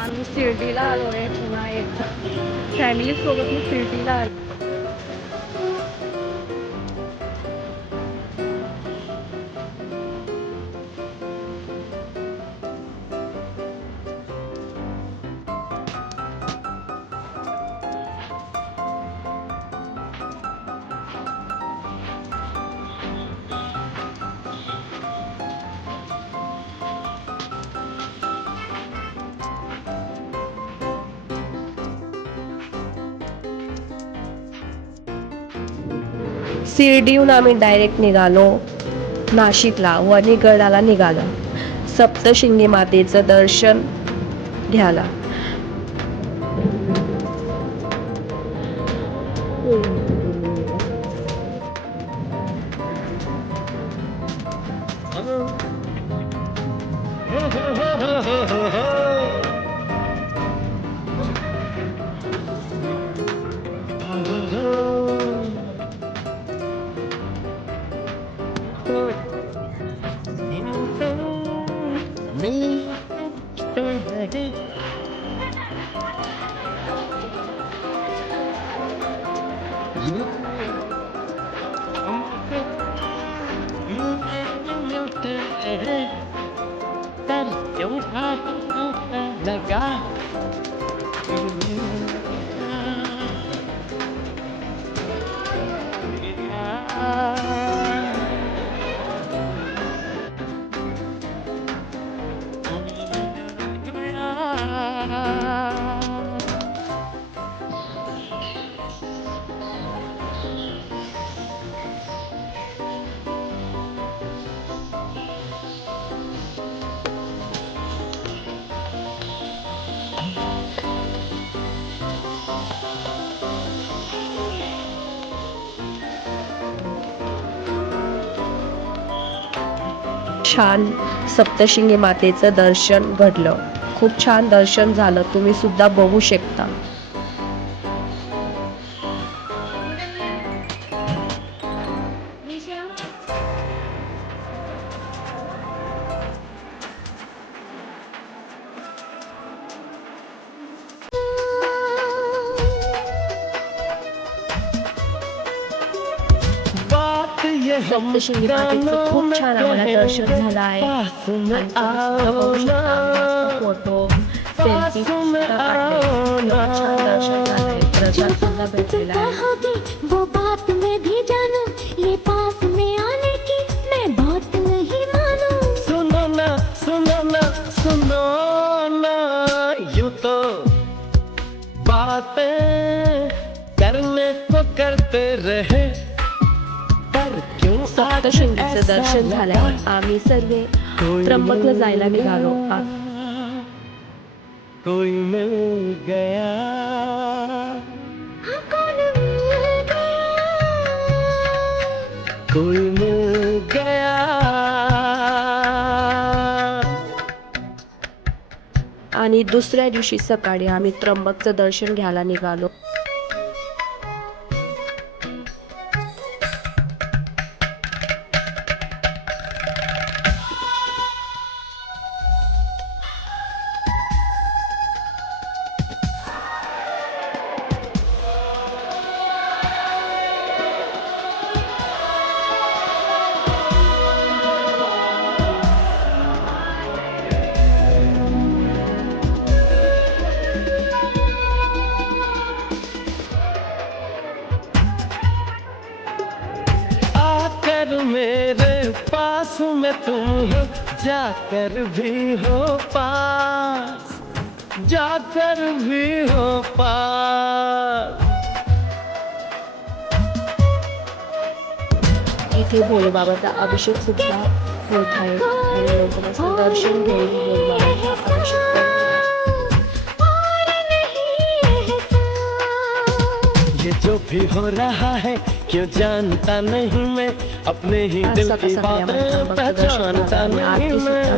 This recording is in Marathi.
आम्ही शिर्डीला आलोय पुन्हा एकदा फॅमिली सोबत मी शिर्डीला आलो. शिर्डीहून आम्ही डायरेक्ट निघालो नाशिकला, वणीगडाला निघालो सप्तशृंगी मातेचं दर्शन घ्यायला. छान सप्तशृंगी मातेचं दर्शन घडलं. खूप छान दर्शन झालं. तुम्ही सुद्धा बघू शकता. सप्तशृंगी मातेचं खूप छान आम्हाला दर्शन झालं आहे. फोटो सेल्फी सुद्धा छान दर्शन झालंय. प्रसाद सुद्धा भेटलेला आहे. वो बात मैं भी जानूं, ये पास में आने की मैं बात नहीं मानूं. सुनो ना सुनो ना सुनो ना, यूं तो बातें करने को करते रहे, सप्तशृंगीचं दर्शन झाल्यावर आम्ही सर्व त्र्यंबकला जायला निघालो. कोई मिल गया, कौन मिल गया, कोई मिल गया. आणि दुसऱ्या दिवशी सकाळी आम्ही त्र्यंबकचं दर्शन घ्यायला निघालो. मेरे पास में तुम हो, जाकर भी हो पास, जाकर भी हो पास. इथे भोलेबाबाचा अभिषेक सुद्धा होत आहे आणि लोक मस्त दर्शन घेऊन भोलेबाबाचा अभिषेक करतात. ये जो भी हो रहा है क्यों जानता नहीं मैं, अपने ही दिल की बातें पहचानता नहीं मैं.